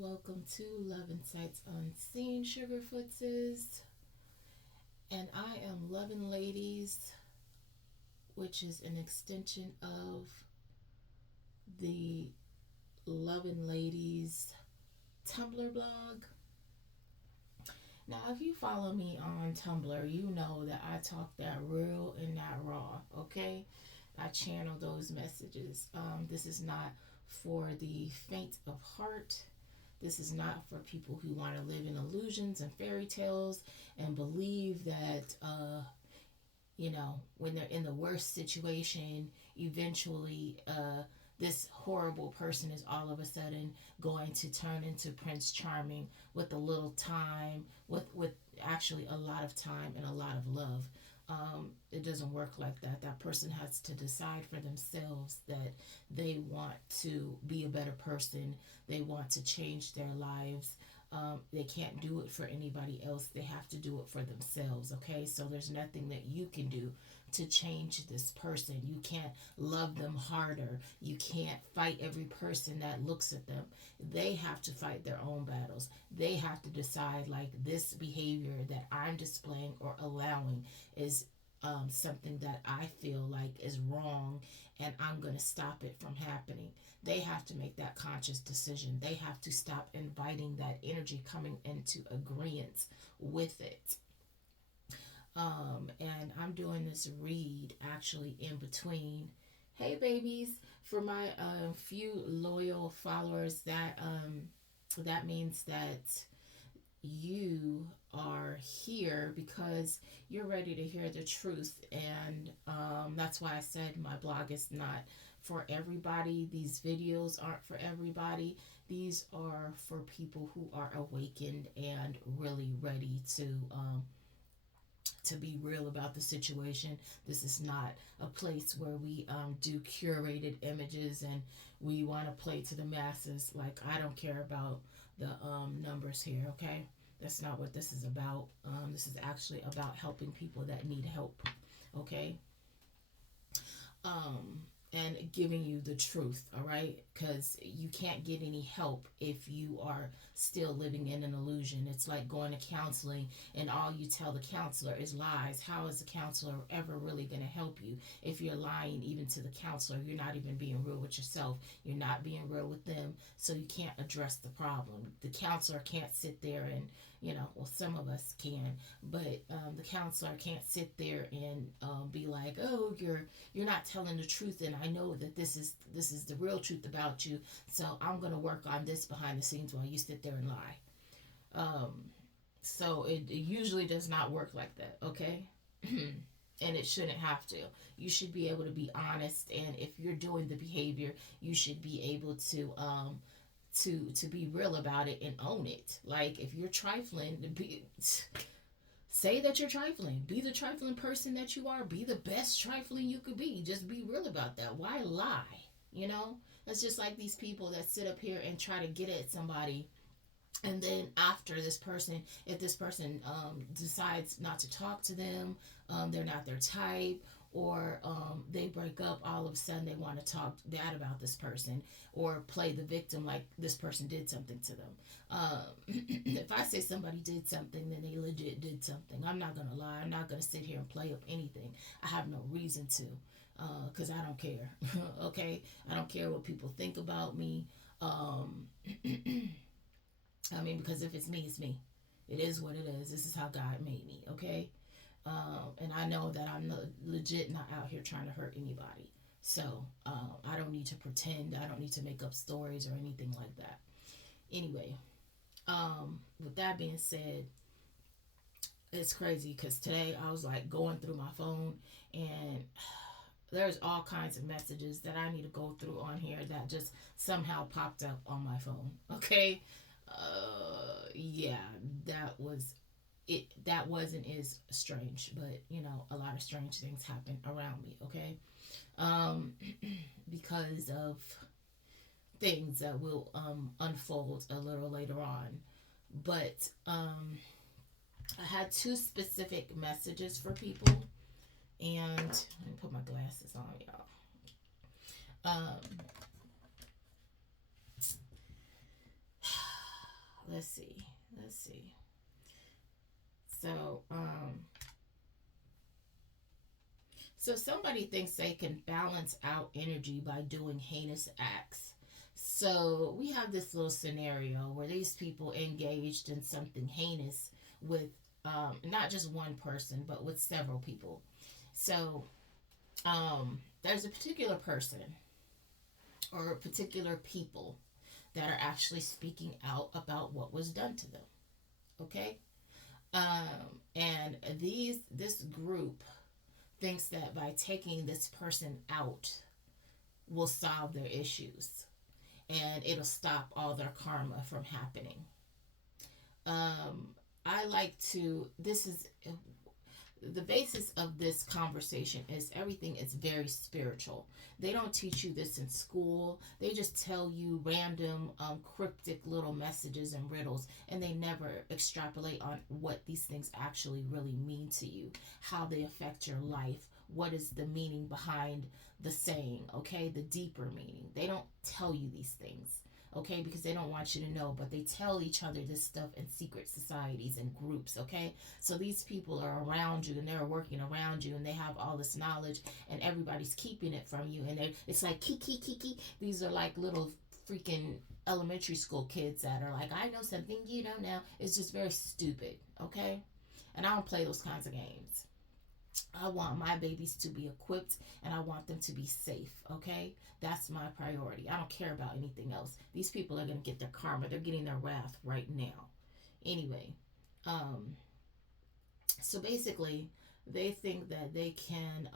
Welcome to Love and Sights Unseen, Sugarfootses. And I am Loving Ladies, which is an extension of the Loving Ladies Tumblr blog. Now, if you follow me on Tumblr, you know that I talk that real and that raw, okay? I channel those messages. This is not for the faint of heart. This is not for people who want to live in illusions and fairy tales and believe that, when they're in the worst situation, eventually this horrible person is all of a sudden going to turn into Prince Charming with a little time, with actually a lot of time and a lot of love. It doesn't work like that. That person has to decide for themselves that they want to be a better person. They want to change their lives. They can't do it for anybody else. They have to do it for themselves. Okay, so there's nothing that you can do to change this person. You can't love them harder. You can't fight every person that looks at them. They have to fight their own battles. They have to decide, like, this behavior that I'm displaying or allowing is something that I feel like is wrong, and I'm going to stop it from happening. They have to make that conscious decision. They have to stop inviting that energy coming into agreement with it. And I'm doing this read actually in between. Hey, babies! For my few loyal followers, that means that you are here because you're ready to hear the truth. And that's why I said my blog is not for everybody. These videos aren't for everybody. These are for people who are awakened and really ready to be real about the situation. This is not a place where we do curated images and we want to play to the masses. Like, I don't care about the numbers here, okay? That's not what this is about. This is actually about helping people that need help, okay? Um, and giving you the truth, all right? Because you can't get any help if you are still living in an illusion. It's like going to counseling and all you tell the counselor is lies. How is the counselor ever really going to help you if you're lying even to the counselor? You're not even being real with yourself. You're not being real with them, so you can't address the problem. The counselor can't sit there and, well, some of us can, but the counselor can't sit there and be like, oh, you're not telling the truth, and I know that this is the real truth about you, so I'm going to work on this behind the scenes while you sit there and lie. um, so it usually does not work like that, okay? And it shouldn't have to. You should be able to be honest, and if you're doing the behavior, you should be able to be real about it and own it. Like, if you're trifling, say that you're trifling. Be the trifling person that you are. Be the best trifling you could be. Just be real about that. Why lie? You know? That's just like these people that sit up here and try to get at somebody, and then after this person, if this person decides not to talk to them, they're not their type, or they break up, all of a sudden they want to talk bad about this person or play the victim like this person did something to them. If I say somebody did something, then they legit did something. I'm not gonna lie. I'm not gonna sit here and play up anything. I have no reason to, because I don't care. Okay, I don't care what people think about me. um I mean, because if it's me, it's me. It is what it is. This is how God made me, okay? And I know that I'm legit not out here trying to hurt anybody. So I don't need to pretend. I don't need to make up stories or anything like that. Anyway, with that being said, it's crazy because today I was like going through my phone, and there's all kinds of messages that I need to go through on here that just somehow popped up on my phone. Okay. Yeah, that was it. That wasn't as strange, but a lot of strange things happen around me. Okay. um because of things that will unfold a little later on. But I had two specific messages for people, and let me put my glasses on, y'all. um let's see. Let's see. So, so somebody thinks they can balance out energy by doing heinous acts. So we have this little scenario where these people engaged in something heinous with not just one person, but with several people. So there's a particular person or particular people that are actually speaking out about what was done to them. Okay, and this group thinks that by taking this person out will solve their issues and it'll stop all their karma from happening. I like to. This is the basis of this conversation is everything is very spiritual. They don't teach you this in school. They just tell you random cryptic little messages and riddles, and they never extrapolate on what these things actually really mean to you, how they affect your life, what is the meaning behind the saying, okay, the deeper meaning. They don't tell you these things, okay, because they don't want you to know, but they tell each other this stuff in secret societies and groups, okay? So these people are around you and they're working around you and they have all this knowledge and everybody's keeping it from you, and it's like kiki kiki. These are like little freaking elementary school kids that are like, I know something you don't know. It's just very stupid, okay? And I don't play those kinds of games. I want my babies to be equipped and I want them to be safe, okay? That's my priority. I don't care about anything else. These people are going to get their karma. They're getting their wrath right now. Anyway, so basically, they think that they can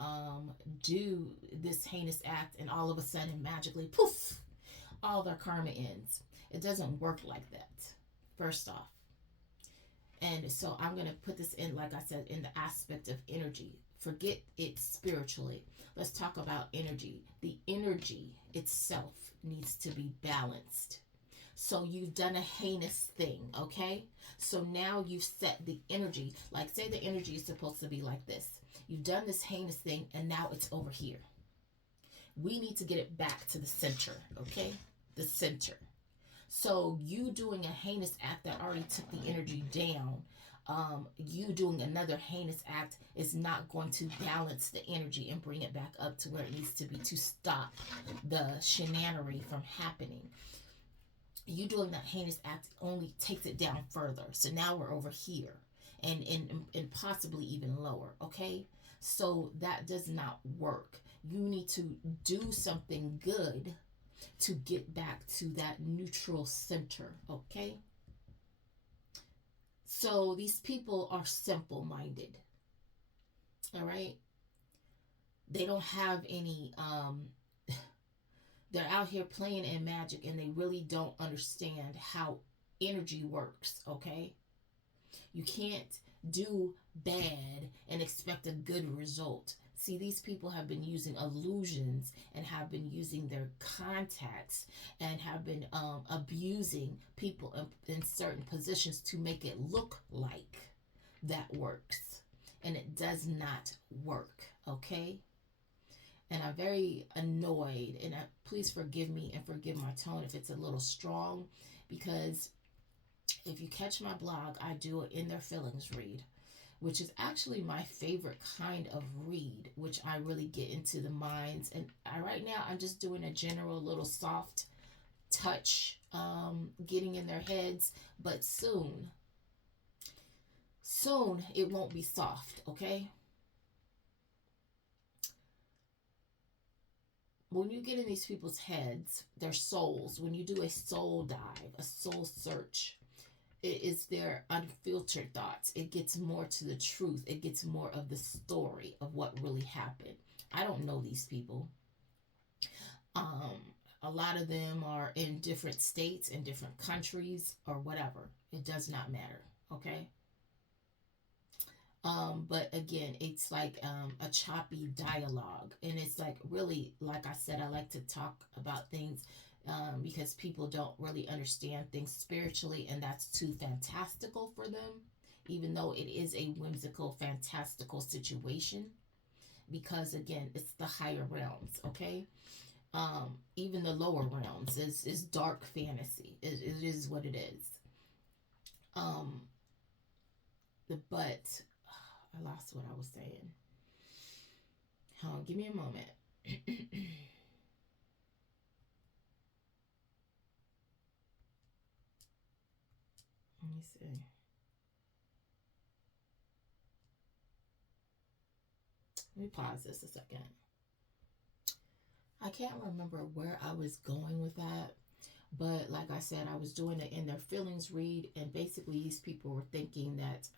do this heinous act and all of a sudden, magically, poof, all their karma ends. It doesn't work like that, first off. And so I'm going to put this in, like I said, in the aspect of energy. Forget it spiritually. Let's talk about energy. The energy itself needs to be balanced. So you've done a heinous thing, okay? So now you've set the energy, like say the energy is supposed to be like this. You've done this heinous thing and now it's over here. We need to get it back to the center, okay? The center. So you doing a heinous act that already took the energy down, you doing another heinous act is not going to balance the energy and bring it back up to where it needs to be to stop the shenanery from happening. You doing that heinous act only takes it down further. So now we're over here and possibly even lower, okay? So that does not work. You need to do something good to get back to that neutral center, okay? So these people are simple minded, all right? They don't have any, they're out here playing in magic and they really don't understand how energy works, okay? You can't do bad and expect a good result. See, these people have been using illusions and have been using their contacts and have been abusing people in certain positions to make it look like that works. And it does not work, okay? And I'm very annoyed, and please forgive me and forgive my tone if it's a little strong, because if you catch my blog, I do an in their feelings read, which is actually my favorite kind of read, which I really get into the minds. And right now, I'm just doing a general little soft touch, getting in their heads. But soon it won't be soft, okay? When you get in these people's heads, their souls, when you do a soul dive, a soul search, it is their unfiltered thoughts. It gets more to the truth. It gets more of the story of what really happened. I don't know these people. A lot of them are in different states, in different countries, or whatever. It does not matter, okay? But again, it's like a choppy dialogue. And it's like really, like I said, I like to talk about things because people don't really understand things spiritually, and that's too fantastical for them, even though it is a whimsical, fantastical situation. Because again, it's the higher realms, okay? Even the lower realms is dark fantasy. It is what it is. Um, but I lost what I was saying. Hold on, give me a moment. Let me see. Let me pause this a second. I can't remember where I was going with that, but like I said, I was doing it in their feelings read, and basically these people were thinking that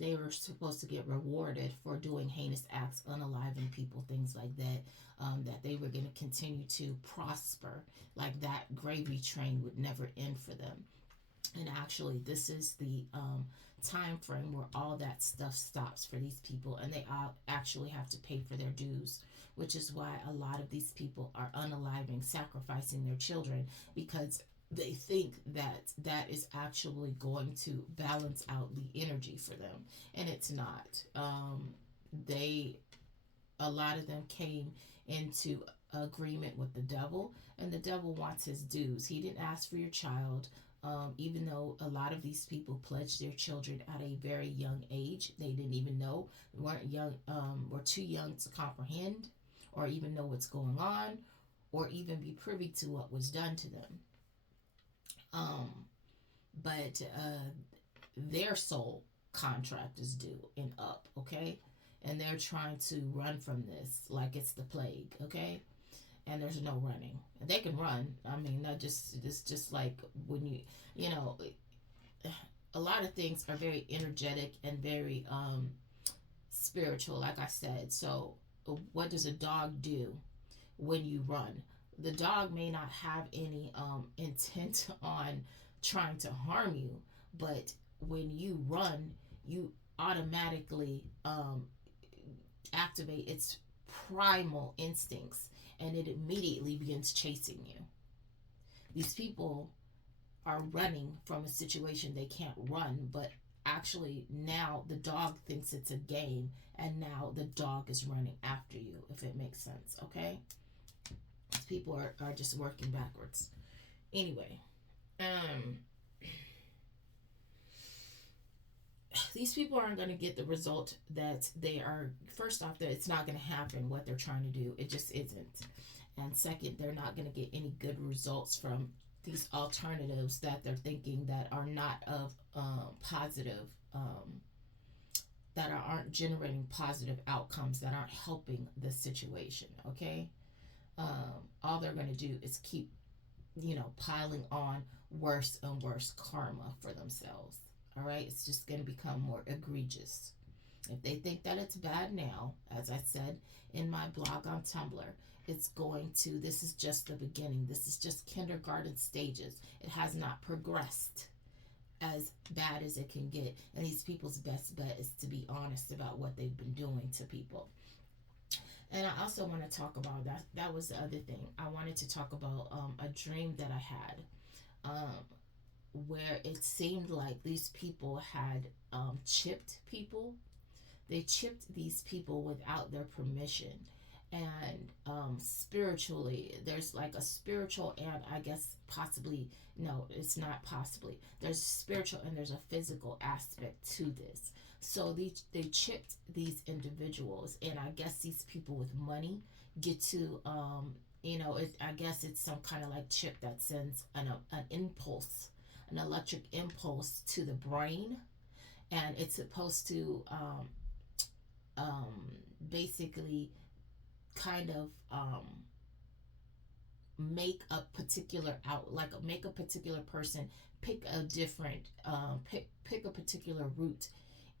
they were supposed to get rewarded for doing heinous acts, unaliving people, things like that. That they were going to continue to prosper, like that gravy train would never end for them. And actually, this is the time frame where all that stuff stops for these people, and they all actually have to pay for their dues, which is why a lot of these people are unaliving, sacrificing their children, because they think that that is actually going to balance out the energy for them, and it's not. They A lot of them came into agreement with the devil, and the devil wants his dues. He didn't ask for your child. Even though a lot of these people pledged their children at a very young age, they didn't even know, weren't young, were too young to comprehend, or even know what's going on, or even be privy to what was done to them. Um, but their soul contract is due and up, okay? And they're trying to run from this like it's the plague, okay? And there's no running. They can run. I mean, not just it's just like when you know, a lot of things are very energetic and very spiritual, like I said. So, what does a dog do when you run? The dog may not have any intent on trying to harm you, but when you run, you automatically activate its primal instincts, and it immediately begins chasing you. These people are running from a situation they can't run, but actually now the dog thinks it's a game, and now the dog is running after you, if it makes sense, okay? These people are just working backwards. Anyway, um, these people aren't going to get the result that they are. First off, that it's not going to happen what they're trying to do. It just isn't. And second, they're not going to get any good results from these alternatives that they're thinking that are not of positive, that aren't generating positive outcomes, that aren't helping the situation. Okay, all they're going to do is keep, piling on worse and worse karma for themselves. All right, it's just going to become more egregious. If they think that it's bad now, as I said in my blog on Tumblr, this is just the beginning. This is just kindergarten stages. It has not progressed as bad as it can get. And these people's best bet is to be honest about what they've been doing to people. And I also want to talk about that. That was the other thing. I wanted to talk about a dream that I had, where it seemed like these people had chipped people. They chipped these people without their permission. And spiritually, there's like a spiritual, and I guess possibly, no, it's not possibly. There's a spiritual and there's a physical aspect to this. So they chipped these individuals, and I guess these people with money get to, I guess it's some kind of like chip that sends an impulse, an electric impulse to the brain, and it's supposed to basically kind of make a particular make a particular person pick a different pick a particular route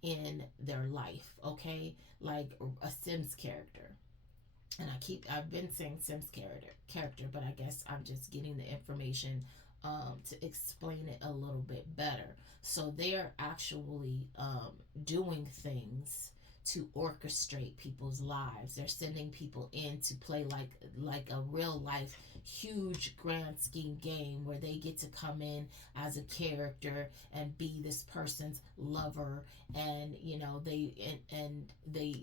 in their life, okay, like a Sims character. And I've been saying Sims character, but I guess I'm just getting the information to explain it a little bit better. So they're actually doing things to orchestrate people's lives. They're sending people in to play like a real life huge grand scheme game where they get to come in as a character and be this person's lover, and they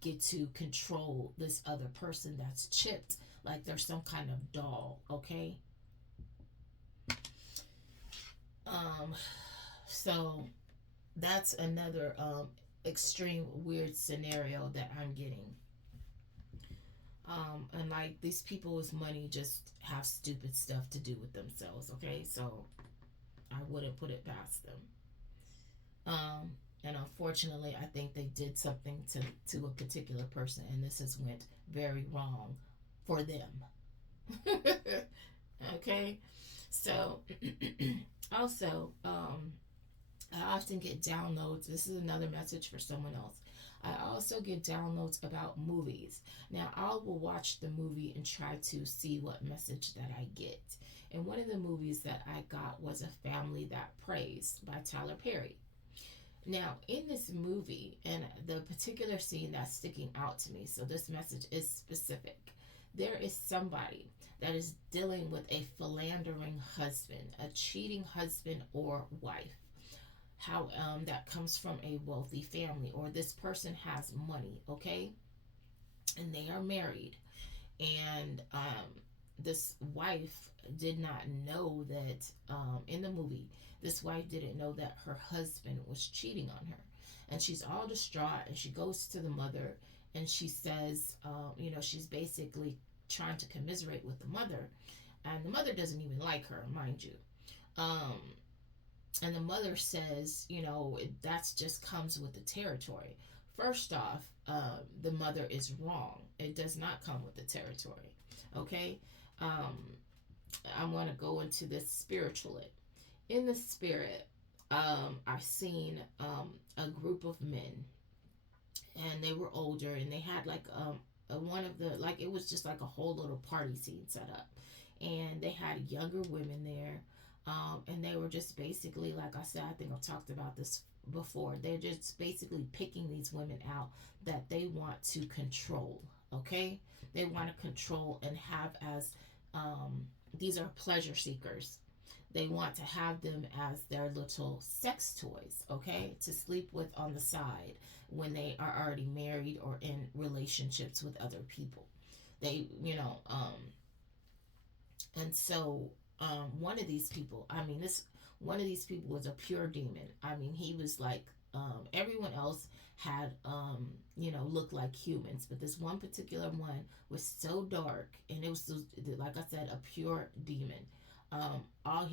get to control this other person that's chipped like they're some kind of doll, okay? um So that's another extreme weird scenario that I'm getting. And like these people with money just have stupid stuff to do with themselves. Okay, so I wouldn't put it past them. Um, and unfortunately, I think they did something to a particular person, and this has went very wrong for them. Okay, so also, I often get downloads. This is another message for someone else. I also get downloads about movies. Now, I will watch the movie and try to see what message that I get. And one of the movies that I got was A Family That Prays by Tyler Perry. Now, in this movie, and the particular scene that's sticking out to me, so this message is specific. There is somebody that is dealing with a philandering husband, a cheating husband or wife. How that comes from a wealthy family, or this person has money, okay, and they are married, and this wife did not know that in the movie, this wife didn't know that her husband was cheating on her, and she's all distraught, and she goes to the mother, and she says, she's basically trying to commiserate with the mother, and the mother doesn't even like her, mind you. um, and the mother says, that's just comes with the territory. First off, the mother is wrong. It does not come with the territory. Okay, um, I want to go into this spiritually. In the spirit, I've seen a group of men, and they were older, and they had like one of the, like, it was just like a whole little party scene set up, and they had younger women there, and they were just basically, like I said, I think I've talked about this before, they're just basically picking these women out that they want to control. Okay, they want to control and have as, these are pleasure seekers. They want to have them as their little sex toys, okay, to sleep with on the side when they are already married or in relationships with other people. They, and so one of these people, I mean, this one of these people was a pure demon. I mean, he was like, everyone else had, looked like humans, but this one particular one was so dark, and it was, like I said, a pure demon. All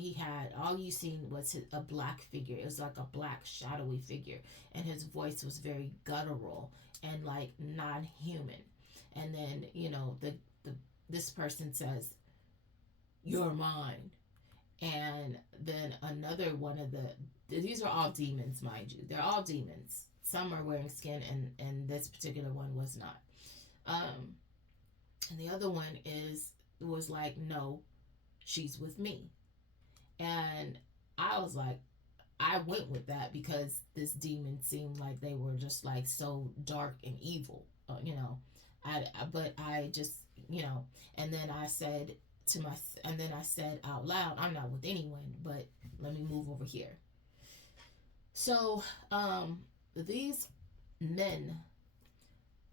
you seen was a black figure. It was like a black shadowy figure, and his voice was very guttural and like non-human. And then, the this person says, "You're mine." And then another one of these are all demons, mind you. They're all demons. Some are wearing skin, and this particular one was not. Um, and the other one was like, "No, she's with me." And I was like, I went with that because this demon seemed like they were just like so dark and evil, but I just, and then I said and then I said out loud, I'm not with anyone, but let me move over here. So, these men,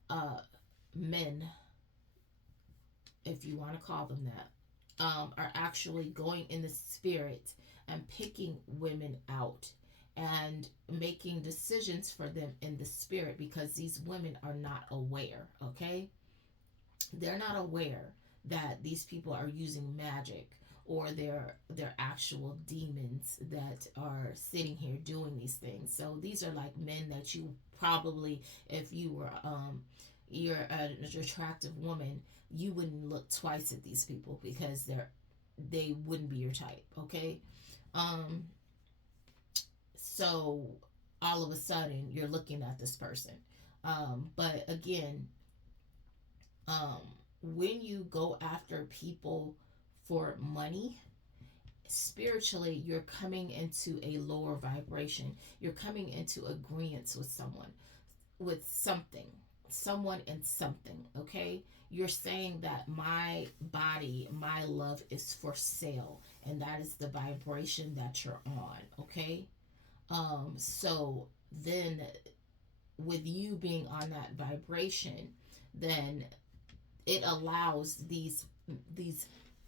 uh, men, if you want to call them that, are actually going in the spirit and picking women out and making decisions for them in the spirit, because these women are not aware, okay? They're not aware that these people are using magic, or they're actual demons that are sitting here doing these things. So these are like men that you probably, if you were you're an attractive woman, you wouldn't look twice at these people, because they wouldn't be your type, okay? um so all of a sudden you're looking at this person. But again, um when you go after people for money, spiritually you're coming into a lower vibration. You're coming into agreement with someone and something, okay? You're saying that my body, my love is for sale, and that is the vibration that you're on, okay? So then, with you being on that vibration, then it allows these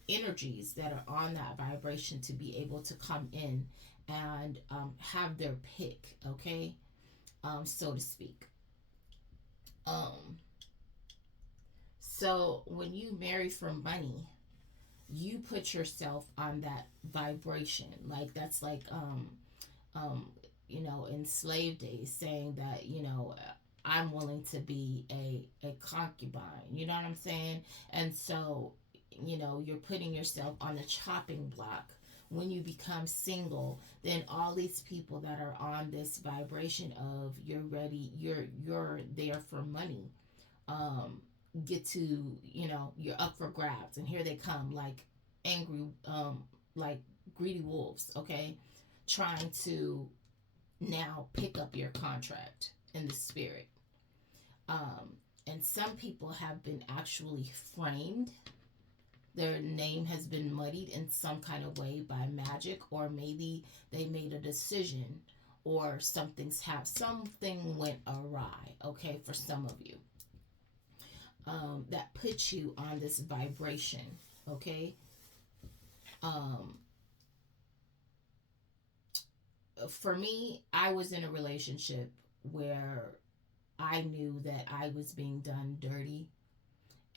energies that are on that vibration to be able to come in and have their pick, okay, so to speak. Um, so when you marry for money, you put yourself on that vibration. Like that's like um, in slave days, saying that I'm willing to be a concubine. You know what I'm saying? And so you're putting yourself on the chopping block. When you become single, then all these people that are on this vibration of you're ready, you're there for money, um, get to you're up for grabs, and here they come like angry, like greedy wolves, okay, trying to now pick up your contract in the spirit. um, and some people have been actually framed. Their name has been muddied in some kind of way by magic, or maybe they made a decision, or something went awry, okay, for some of you, that puts you on this vibration, okay. um, for me, I was in a relationship where I knew that I was being done dirty,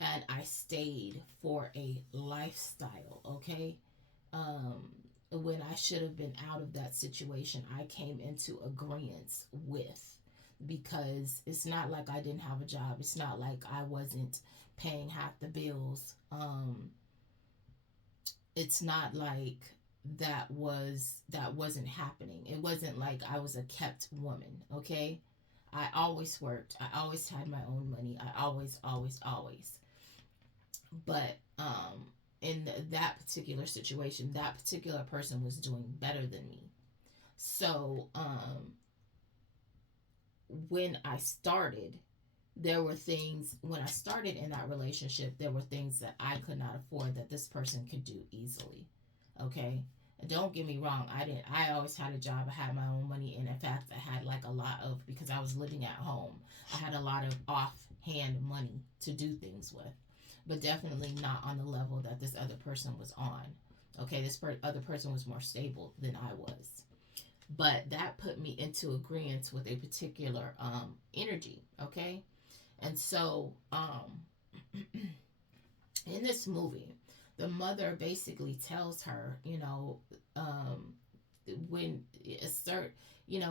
and I stayed for a lifestyle, okay? Um, when I should have been out of that situation, I came into agreement with, because it's not like I didn't have a job. It's not like I wasn't paying half the bills. It's not like that wasn't happening. It wasn't like I was a kept woman, okay? I always worked. I always had my own money. I always, always, always. But in that particular situation, that particular person was doing better than me. So when I started, there were things when I started in that relationship, there were things that I could not afford that this person could do easily. Okay? And don't get me wrong, I always had a job, I had my own money, and in fact I had like a lot of, because I was living at home, I had a lot of offhand money to do things with. But definitely not on the level that this other person was on. Okay, this other person was more stable than I was. But that put me into agreement with a particular energy, okay? And so, in this movie, the mother basically tells her, when assert,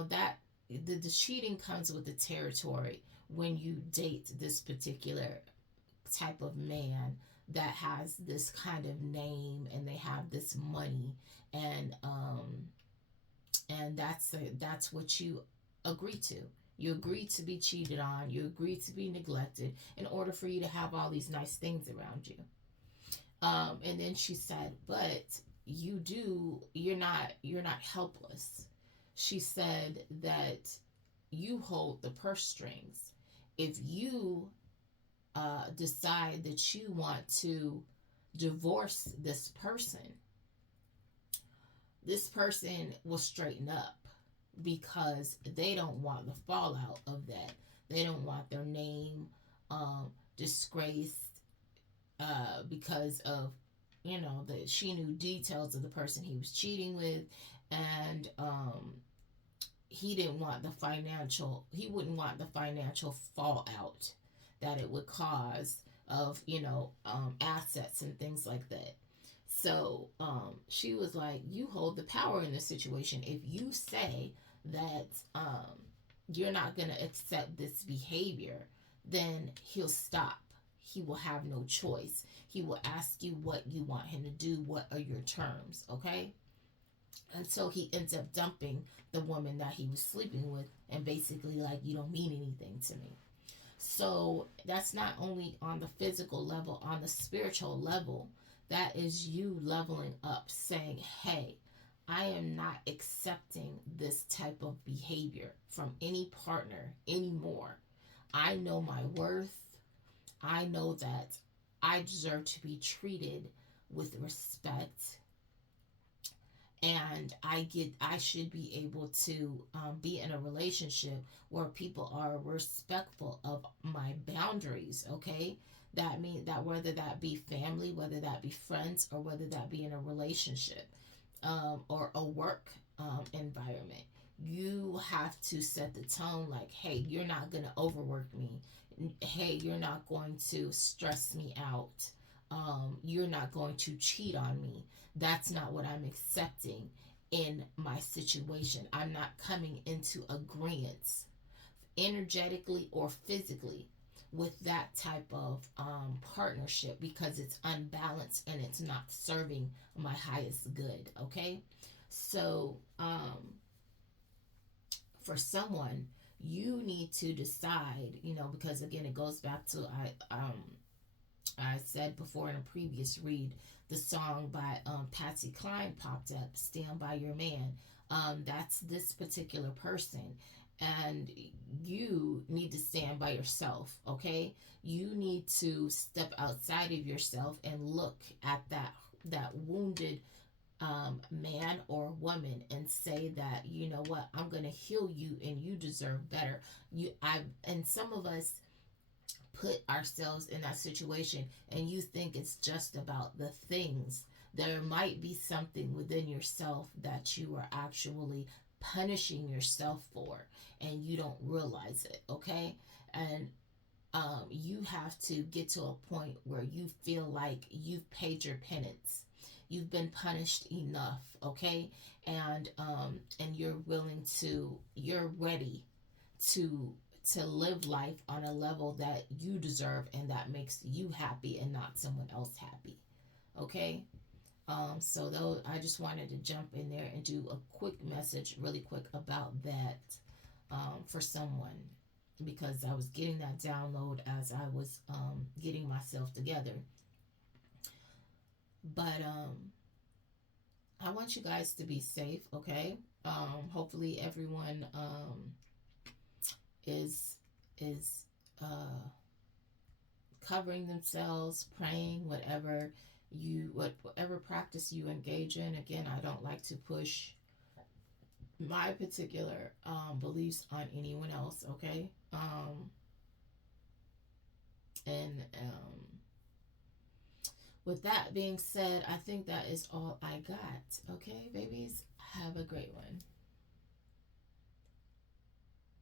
that the cheating comes with the territory when you date this particular type of man that has this kind of name, and they have this money, and that's what you agree to. You agree to be cheated on, you agree to be neglected in order for you to have all these nice things around you. And then she said, but you're not helpless. She said that you hold the purse strings. If you decide that you want to divorce this person will straighten up, because they don't want the fallout of that. They don't want their name disgraced, because of that she knew details of the person he was cheating with, and he wouldn't want the financial fallout that it would cause of assets and things like that. So she was like, you hold the power in this situation. If you say that you're not going to accept this behavior, then he'll stop. He will have no choice. He will ask you what you want him to do. What are your terms? Okay? And so he ends up dumping the woman that he was sleeping with, and basically like, you don't mean anything to me. So that's not only on the physical level, on the spiritual level, that is you leveling up, saying, hey, I am not accepting this type of behavior from any partner anymore. I know my worth. I know that I deserve to be treated with respect, and I should be able to be in a relationship where people are respectful of my boundaries, okay? That means that whether that be family, whether that be friends, or whether that be in a relationship, or a work environment, you have to set the tone like, hey, you're not going to overwork me. Hey, you're not going to stress me out. You're not going to cheat on me. That's not what I'm accepting in my situation. I'm not coming into agreement energetically or physically with that type of partnership, because it's unbalanced and it's not serving my highest good. Okay, so for someone, you need to decide, because again, it goes back to I said before in a previous read, the song by Patsy Cline popped up, Stand By Your Man. That's this particular person. And you need to stand by yourself, okay? You need to step outside of yourself and look at that wounded man or woman and say that, you know what, I'm gonna heal you and you deserve better. And some of us put ourselves in that situation, and you think it's just about the things. There might be something within yourself that you are actually punishing yourself for, and you don't realize it, okay? And you have to get to a point where you feel like you've paid your penance. You've been punished enough, okay? And you're ready to live life on a level that you deserve and that makes you happy and not someone else happy. Okay? So though I just wanted to jump in there and do a quick message really quick about that for someone, because I was getting that download as I was getting myself together. But I want you guys to be safe, okay? Hopefully everyone is covering themselves, praying, whatever practice you engage in. Again, I don't like to push my particular beliefs on anyone else, okay? And with that being said, I think that is all I got. Okay, babies, have a great one.